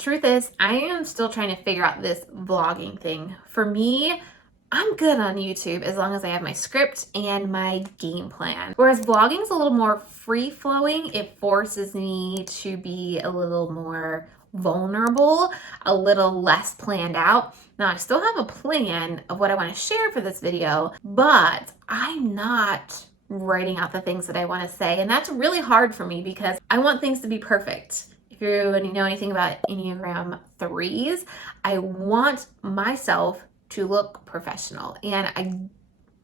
Truth is, I am still trying to figure out this vlogging thing. For me, I'm good on YouTube as long as I have my script and my game plan. Whereas vlogging is a little more free-flowing. It forces me to be a little more vulnerable, a little less planned out. Now, I still have a plan of what I want to share for this video, but I'm not writing out the things that I want to say. And that's really hard for me because I want things to be perfect. If you know anything about Enneagram 3s, I want myself to look professional, and I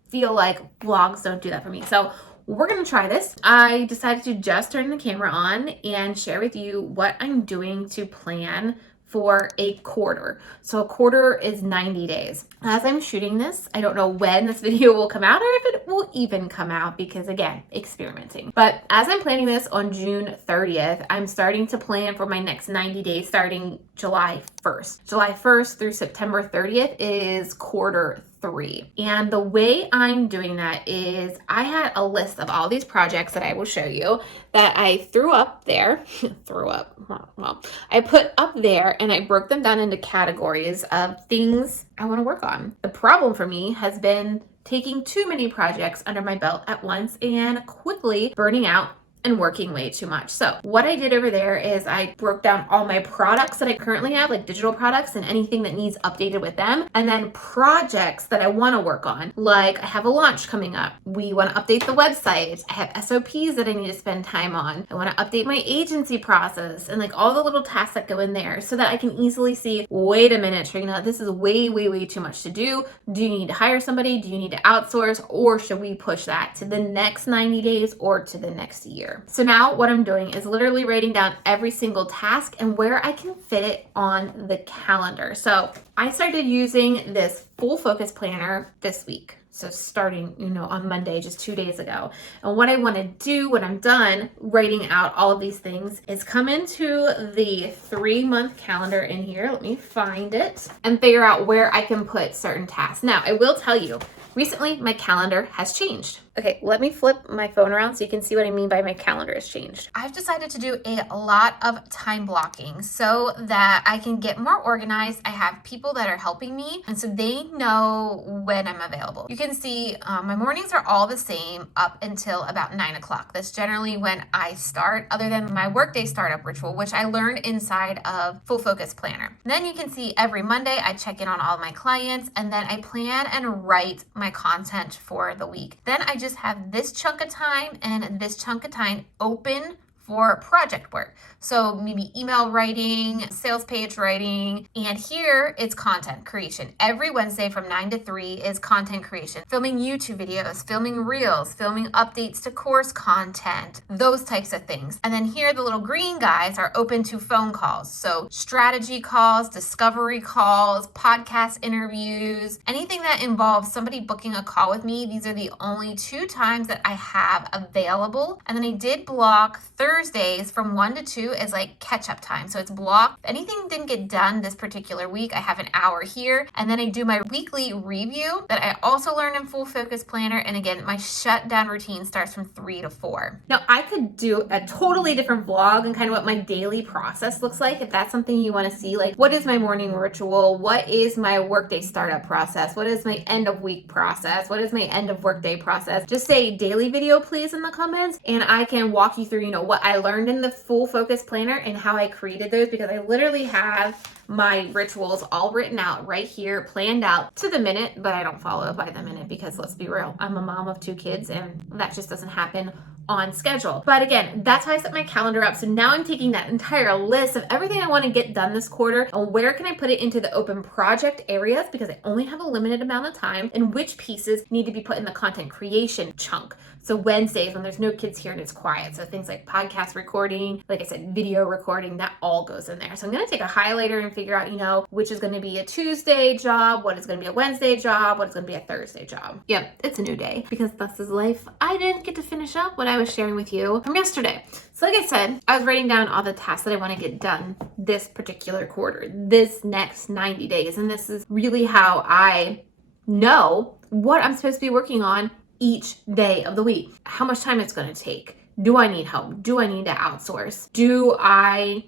feel like vlogs don't do that for me. So we're gonna try this. I decided to just turn the camera on and share with you what I'm doing to plan for a quarter. So a quarter is 90 days. As I'm shooting this, I don't know when this video will come out or if it will even come out because, again, experimenting. But as I'm planning this on June 30th, I'm starting to plan for my next 90 days starting July 1st. July 1st through September 30th is quarter 3. And the way I'm doing that is I had a list of all these projects that I will show you that I threw up there. Well, I put up there and I broke them down into categories of things I want to work on. The problem for me has been taking too many projects under my belt at once and quickly burning out and working way too much. So what I did over there is I broke down all my products that I currently have, like digital products and anything that needs updated with them, and then projects that I want to work on. Like I have a launch coming up. We want to update the website. I have SOPs that I need to spend time on. I want to update my agency process and like all the little tasks that go in there so that I can easily see, wait a minute, Trina, this is way too much to do. Do you need to hire somebody? Do you need to outsource? Or should we push that to the next 90 days or to the next year? So now what I'm doing is literally writing down every single task and where I can fit it on the calendar. So I started using this full focus planner this week. So starting, on Monday, just 2 days ago. And what I want to do when I'm done writing out all of these things is come into the 3-month calendar in here. Let me find it and figure out where I can put certain tasks. Now, I will tell you, recently my calendar has changed. Okay, let me flip my phone around so you can see what I mean by my calendar has changed. I've decided to do a lot of time blocking so that I can get more organized. I have people that are helping me, and so they know when I'm available. You can see my mornings are all the same up until about 9 o'clock. That's generally when I start, other than my workday startup ritual, which I learned inside of Full Focus Planner. And then you can see every Monday I check in on all of my clients, and then I plan and write my content for the week. Then I just have this chunk of time and this chunk of time open for project work. So maybe email writing, sales page writing, and here it's content creation. Every Wednesday from 9 to 3 is content creation. Filming YouTube videos, filming reels, filming updates to course content, those types of things. And then here the little green guys are open to phone calls. So strategy calls, discovery calls, podcast interviews, anything that involves somebody booking a call with me. These are the only 2 times that I have available. And then I did block Thursdays from 1 to 2 is like catch-up time. So it's blocked. If anything didn't get done this particular week, I have an hour here. And then I do my weekly review that I also learned in Full Focus Planner. And again, my shutdown routine starts from 3 to 4. Now, I could do a totally different vlog and kind of what my daily process looks like. If that's something you want to see, like what is my morning ritual? What is my workday startup process? What is my end of week process? What is my end of workday process? Just say daily video, please, in the comments. And I can walk you through, what I learned in the Full Focus Planner and how I created those, because I literally have my rituals all written out right here, planned out to the minute, but I don't follow by the minute because let's be real, I'm a mom of 2 kids and that just doesn't happen on schedule. But again, that's how I set my calendar up. So now I'm taking that entire list of everything I want to get done this quarter and where can I put it into the open project areas, because I only have a limited amount of time, and which pieces need to be put in the content creation chunk. So Wednesdays when there's no kids here and it's quiet. So things like podcast recording, like I said, video recording, that all goes in there. So I'm going to take a highlighter and figure out, which is going to be a Tuesday job, what is going to be a Wednesday job, what is going to be a Thursday job. Yep, it's a new day because thus is life. I didn't get to finish up what I was sharing with you from yesterday. So like I said, I was writing down all the tasks that I want to get done this particular quarter, this next 90 days. And this is really how I know what I'm supposed to be working on each day of the week, how much time it's going to take. Do I need help? Do I need to outsource? Do I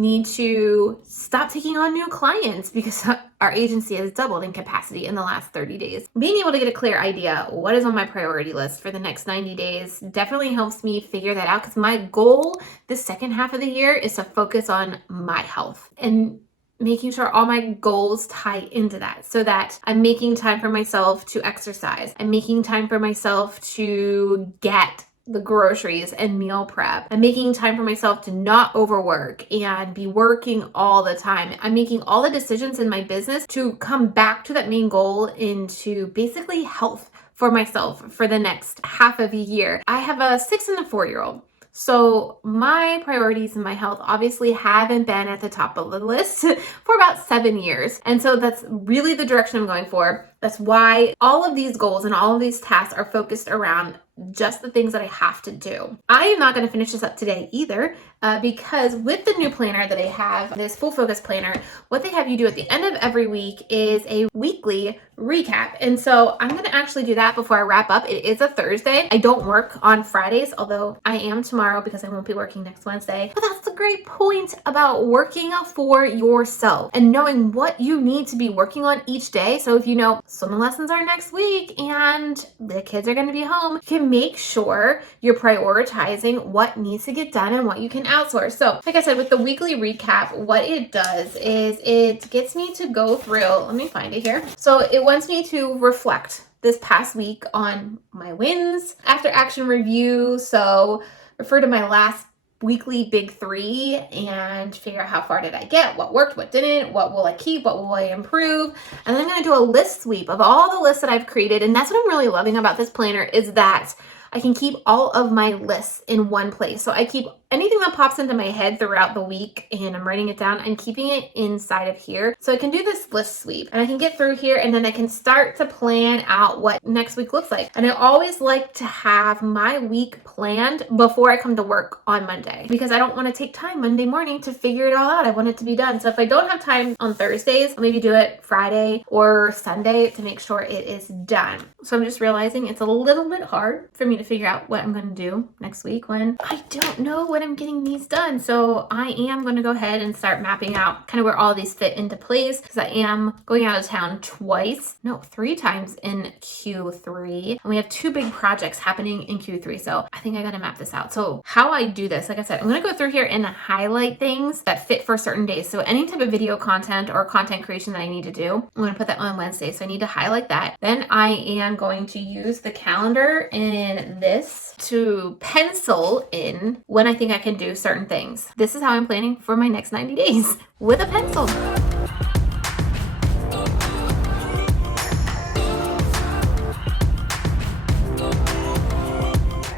need to stop taking on new clients because our agency has doubled in capacity in the last 30 days. Being able to get a clear idea what is on my priority list for the next 90 days definitely helps me figure that out, because my goal this second half of the year is to focus on my health and making sure all my goals tie into that, so that I'm making time for myself to exercise. I'm making time for myself to get the groceries and meal prep. I'm making time for myself to not overwork and be working all the time. I'm making all the decisions in my business to come back to that main goal, into basically health for myself for the next half of a year. I have a 6 and a 4-year-old. So my priorities in my health obviously haven't been at the top of the list for about 7 years. And so that's really the direction I'm going for. That's why all of these goals and all of these tasks are focused around just the things that I have to do. I am not going to finish this up today either, because with the new planner that I have, this full focus planner, what they have you do at the end of every week is a weekly recap. And so I'm going to actually do that before I wrap up. It is a Thursday. I don't work on Fridays, although I am tomorrow because I won't be working next Wednesday. But that's the great point about working for yourself and knowing what you need to be working on each day. So if you know swimming lessons are next week and the kids are going to be home, you can make sure you're prioritizing what needs to get done and what you can outsource. So like I said, with the weekly recap, what it does is it gets me to go through, let me find it here. So it wants me to reflect this past week on my wins, after action review. So refer to my last weekly big 3 and figure out how far did I get, what worked, what didn't, what will I keep, what will I improve. And then I'm going to do a list sweep of all the lists that I've created. And that's what I'm really loving about this planner, is that I can keep all of my lists in one place. So I keep anything that pops into my head throughout the week and I'm writing it down, I'm keeping it inside of here. So I can do this list sweep and I can get through here, and then I can start to plan out what next week looks like. And I always like to have my week planned before I come to work on Monday, because I don't want to take time Monday morning to figure it all out. I want it to be done. So if I don't have time on Thursdays, I'll maybe do it Friday or Sunday to make sure it is done. So I'm just realizing it's a little bit hard for me to figure out what I'm going to do next week when I don't know when I'm getting these done. So I am going to go ahead and start mapping out kind of where all these fit into place, because I am going out of town 3 times in Q3, and we have 2 big projects happening in Q3. So I think I got to map this out. So how I do this, like I said, I'm going to go through here and highlight things that fit for certain days. So any type of video content or content creation that I need to do, I'm going to put that on Wednesday. So I need to highlight that. Then I am going to use the calendar in this to pencil in when I think I can do certain things. This is how I'm planning for my next 90 days with a pencil.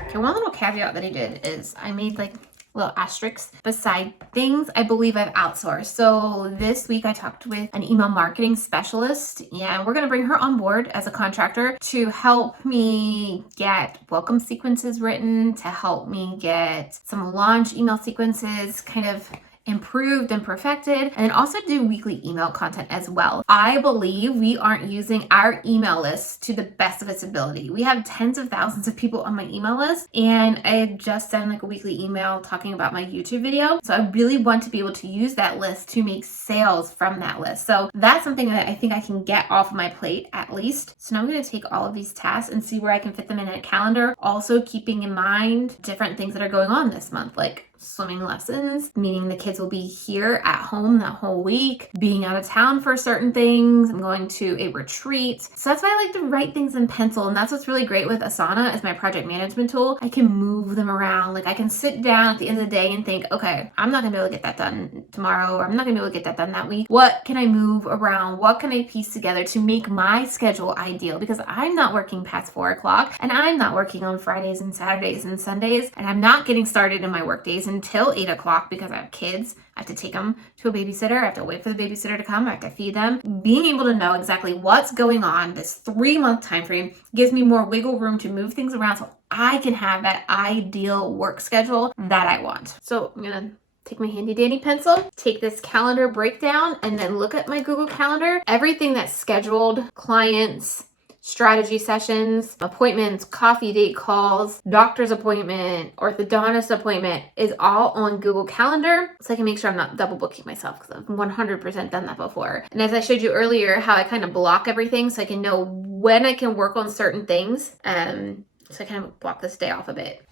Okay, one little caveat that I did is I made like little asterisks beside things I believe I've outsourced. So this week I talked with an email marketing specialist, and we're going to bring her on board as a contractor to help me get welcome sequences written, to help me get some launch email sequences kind of improved and perfected, and also do weekly email content as well. I believe we aren't using our email list to the best of its ability. We have tens of thousands of people on my email list, and I had just done like a weekly email talking about my YouTube video. So I really want to be able to use that list to make sales from that list. So that's something that I think I can get off my plate at least. So now I'm going to take all of these tasks and see where I can fit them in a calendar, also keeping in mind different things that are going on this month, like swimming lessons, meaning the kids will be here at home that whole week, being out of town for certain things. I'm going to a retreat. So that's why I like to write things in pencil. And that's what's really great with Asana as my project management tool. I can move them around. Like I can sit down at the end of the day and think, okay, I'm not gonna be able to get that done tomorrow, or I'm not gonna be able to get that done that week. What can I move around? What can I piece together to make my schedule ideal? Because I'm not working past 4 o'clock, and I'm not working on Fridays and Saturdays and Sundays, and I'm not getting started in my work days until 8 o'clock because I have kids. I have to take them to a babysitter. I have to wait for the babysitter to come. I have to feed them. Being able to know exactly what's going on, this 3-month time frame, gives me more wiggle room to move things around so I can have that ideal work schedule that I want. So I'm gonna take my handy dandy pencil, take this calendar breakdown, and then look at my Google Calendar. Everything that's scheduled, clients, strategy sessions, appointments, coffee date calls, doctor's appointment, orthodontist appointment is all on Google Calendar, so I can make sure I'm not double booking myself, because I've 100% done that before. And as I showed you earlier, how I kind of block everything so I can know when I can work on certain things. So I kind of block this day off a bit.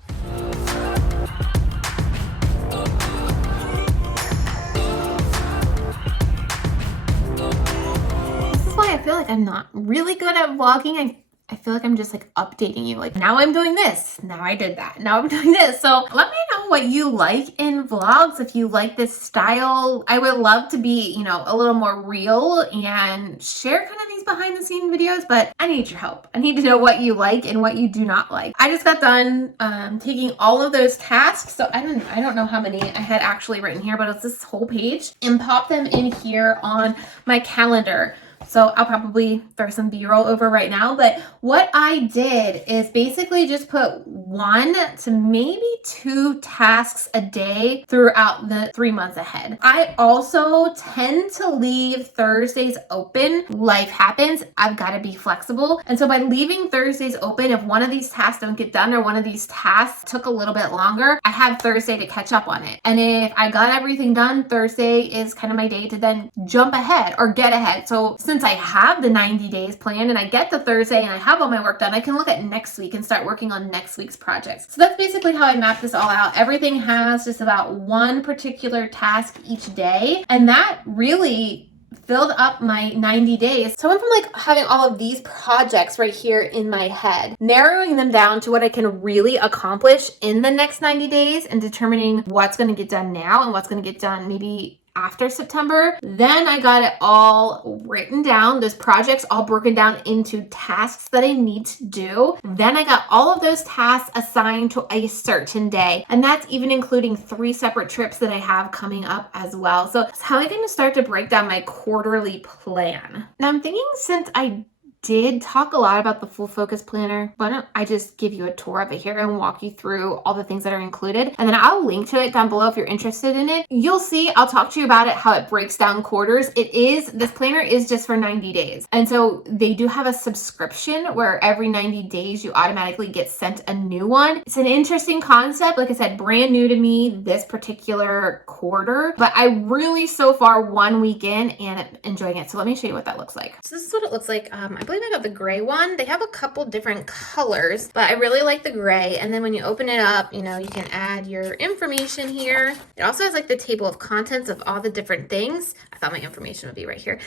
I feel like I'm not really good at vlogging. I feel like I'm just like updating you. Like, now I'm doing this. Now I did that. Now I'm doing this. So let me know what you like in vlogs. If you like this style, I would love to be, you know, a little more real and share kind of these behind the scene videos, but I need your help. I need to know what you like and what you do not like. I just got done taking all of those tasks. So I don't know how many I had actually written here, but it's this whole page, and pop them in here on my calendar. So I'll probably throw some B-roll over right now, but what I did is basically just put 1 to maybe 2 tasks a day throughout the 3 months ahead. I also tend to leave Thursdays open. Life happens. I've got to be flexible. And so by leaving Thursdays open, if one of these tasks don't get done or one of these tasks took a little bit longer, I have Thursday to catch up on it. And if I got everything done, Thursday is kind of my day to then jump ahead or get ahead. So since I have the 90 days planned and I get to Thursday and I have all my work done, I can look at next week and start working on next week's projects. So that's basically how I map this all out. Everything has just about one particular task each day, and that really filled up my 90 days. So I went from like having all of these projects right here in my head, narrowing them down to what I can really accomplish in the next 90 days and determining what's going to get done now and what's going to get done maybe after September. Then I got it all written down, those projects all broken down into tasks that I need to do. Then I got all of those tasks assigned to a certain day. And that's even including 3 separate trips that I have coming up as well. So it's how I'm going to start to break down my quarterly plan. Now I'm thinking, since I did talk a lot about the full focus planner, why don't I just give you a tour of it here and walk you through all the things that are included, and then I'll link to it down below if you're interested in it. You'll see, I'll talk to you about it, how it breaks down quarters. This planner is just for 90 days. And so they do have a subscription where every 90 days you automatically get sent a new one. It's an interesting concept. Like I said, brand new to me this particular quarter, but I really so far 1 week in and enjoying it. So let me show you what that looks like. So this is what it looks like. I believe I got the gray one. They have a couple different colors, but I really like the gray. And then when you open it up, you know, you can add your information here. It also has like the table of contents of all the different things. I thought my information would be right here.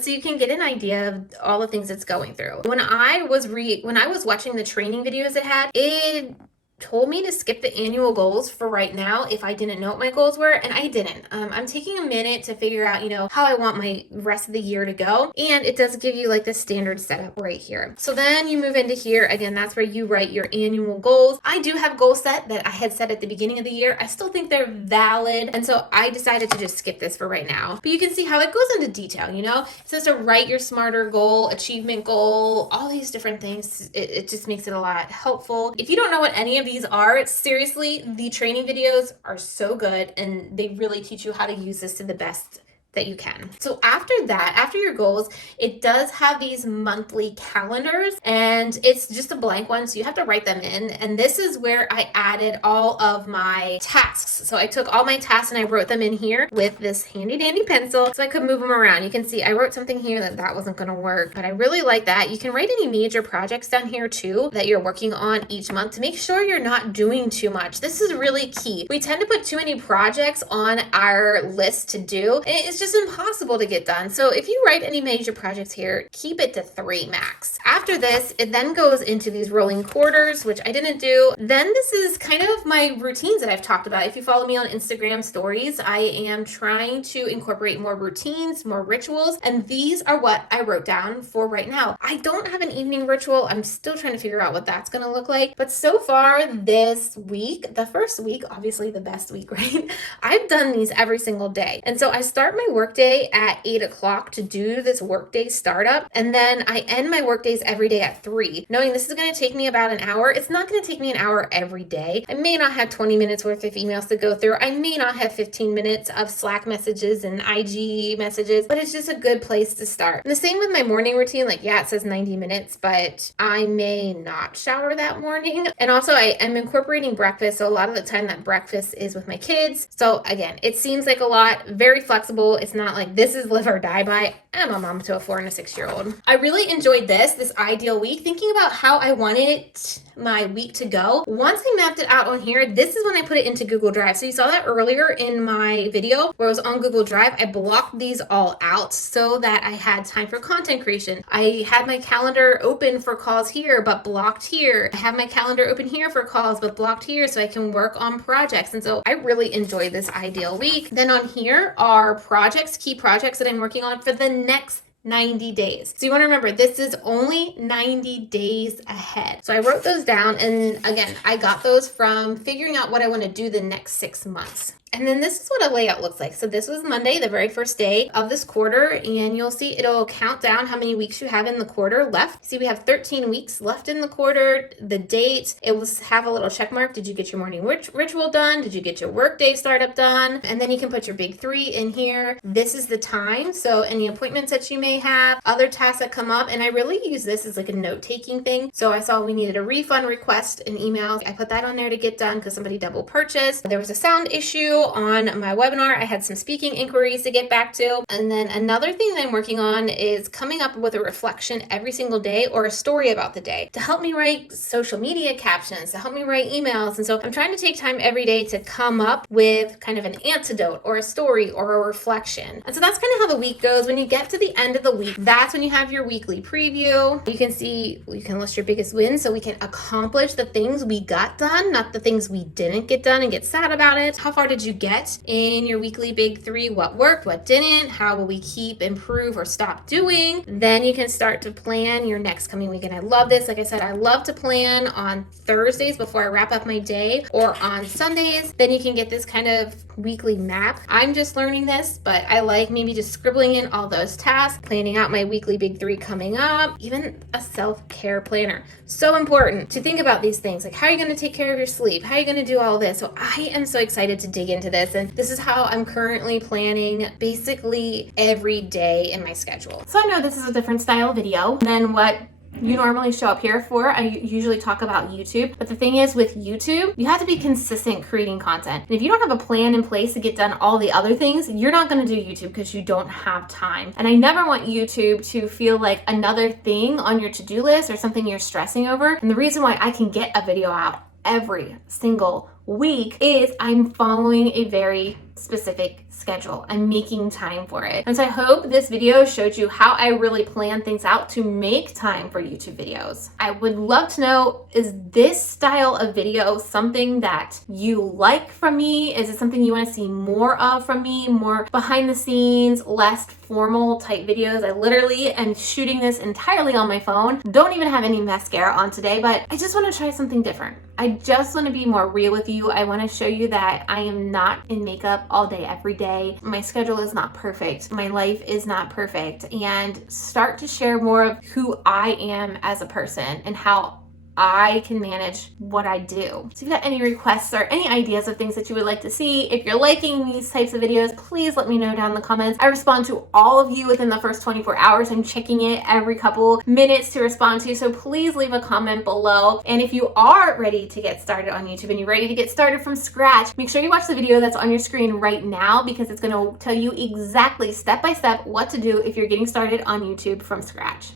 So you can get an idea of all the things it's going through. When I was watching the training videos it told me to skip the annual goals for right now if I didn't know what my goals were, and I didn't. I'm taking a minute to figure out, you know, how I want my rest of the year to go, and it does give you like the standard setup right here. So then you move into here, again, that's where you write your annual goals. I do have goals set that I had set at the beginning of the year. I still think they're valid, and so I decided to just skip this for right now. But you can see how it goes into detail, you know? It says to write your smarter goal, achievement goal, all these different things. It just makes it a lot helpful. If you don't know what any of these are, seriously, the training videos are so good and they really teach you how to use this to the best that you can. So after that, after your goals, it does have these monthly calendars, and it's just a blank one, so you have to write them in. And this is where I added all of my tasks. So I took all my tasks and I wrote them in here with this handy dandy pencil so I could move them around. You can see I wrote something here that wasn't going to work, but I really like that. You can write any major projects down here too that you're working on each month to make sure you're not doing too much. This is really key. We tend to put too many projects on our list to do, and it's just impossible to get done. So if you write any major projects here, keep it to 3 max. After this, it then goes into these rolling quarters, which I didn't do. Then this is kind of my routines that I've talked about. If you follow me on Instagram stories, I am trying to incorporate more routines, more rituals, and these are what I wrote down for right now. I don't have an evening ritual. I'm still trying to figure out what that's going to look like. But so far this week, the first week, obviously the best week, right? I've done these every single day. And so I start my workday at 8 o'clock to do this workday startup. And then I end my workdays every day at 3, knowing this is going to take me about an hour. It's not going to take me an hour every day. I may not have 20 minutes worth of emails to go through. I may not have 15 minutes of Slack messages and IG messages, but it's just a good place to start. And the same with my morning routine. Like, yeah, it says 90 minutes, but I may not shower that morning. And also I am incorporating breakfast. So a lot of the time that breakfast is with my kids. So again, it seems like a lot, very flexible. It's not like this is live or die by. I'm a mom to a 4 and a 6-year-old. I really enjoyed this ideal week, thinking about how I wanted my week to go. Once I mapped it out on here, this is when I put it into Google Drive. So you saw that earlier in my video where I was on Google Drive. I blocked these all out so that I had time for content creation. I had my calendar open for calls here, but blocked here. I have my calendar open here for calls, but blocked here so I can work on projects. And so I really enjoyed this ideal week. Then on here are projects, key projects that I'm working on for the next 90 days. So you want to remember, this is only 90 days ahead. So I wrote those down, and again, I got those from figuring out what I want to do the next 6 months. And then this is what a layout looks like. So this was Monday, the very first day of this quarter, and you'll see it'll count down how many weeks you have in the quarter left. See, we have 13 weeks left in the quarter. The date, it will have a little check mark. Did you get your morning ritual done? Did you get your workday startup done? And then you can put your big 3 in here. This is the time. So any appointments that you may have, other tasks that come up. And I really use this as like a note-taking thing. So I saw we needed a refund request in email. I put that on there to get done because somebody double purchased. There was a sound issue on my webinar. I had some speaking inquiries to get back to. And then another thing that I'm working on is coming up with a reflection every single day or a story about the day to help me write social media captions, to help me write emails. And so I'm trying to take time every day to come up with kind of an antidote or a story or a reflection. And so that's kind of how the week goes. When you get to the end of the week, that's when you have your weekly preview. You can see, you can list your biggest wins so we can accomplish the things we got done, not the things we didn't get done and get sad about it. How far did you get in your weekly big 3? What worked, what didn't? How will we keep, improve, or stop doing? Then you can start to plan your next coming week. And I love this. Like I said, I love to plan on Thursdays before I wrap up my day or on Sundays. Then you can get this kind of weekly map. I'm just learning this, but I like maybe just scribbling in all those tasks, planning out my weekly big 3 coming up, even a self-care planner. So important to think about these things. Like, how are you going to take care of your sleep? How are you going to do all this? So I am so excited to dig into this. And this is how I'm currently planning basically every day in my schedule. So I know this is a different style video than what you normally show up here for. I usually talk about YouTube, but the thing is with YouTube, you have to be consistent creating content. And if you don't have a plan in place to get done all the other things, you're not going to do YouTube because you don't have time. And I never want YouTube to feel like another thing on your to-do list or something you're stressing over. And the reason why I can get a video out every single week is I'm following a very specific schedule. I'm making time for it. And so I hope this video showed you how I really plan things out to make time for YouTube videos. I would love to know, is this style of video something that you like from me? Is it something you want to see more of from me? More behind the scenes, less formal type videos? I literally am shooting this entirely on my phone. Don't even have any mascara on today, but I just want to try something different. I just want to be more real with you. I want to show you that I am not in makeup all day, every day. My schedule is not perfect. My life is not perfect. And start to share more of who I am as a person and how I can manage what I do. So if you got any requests or any ideas of things that you would like to see, if you're liking these types of videos, please let me know down in the comments. I respond to all of you within the first 24 hours. I'm checking it every couple minutes to respond to, so please leave a comment below. And if you are ready to get started on YouTube and you're ready to get started from scratch, make sure you watch the video that's on your screen right now because it's going to tell you exactly step by step what to do if you're getting started on YouTube from scratch.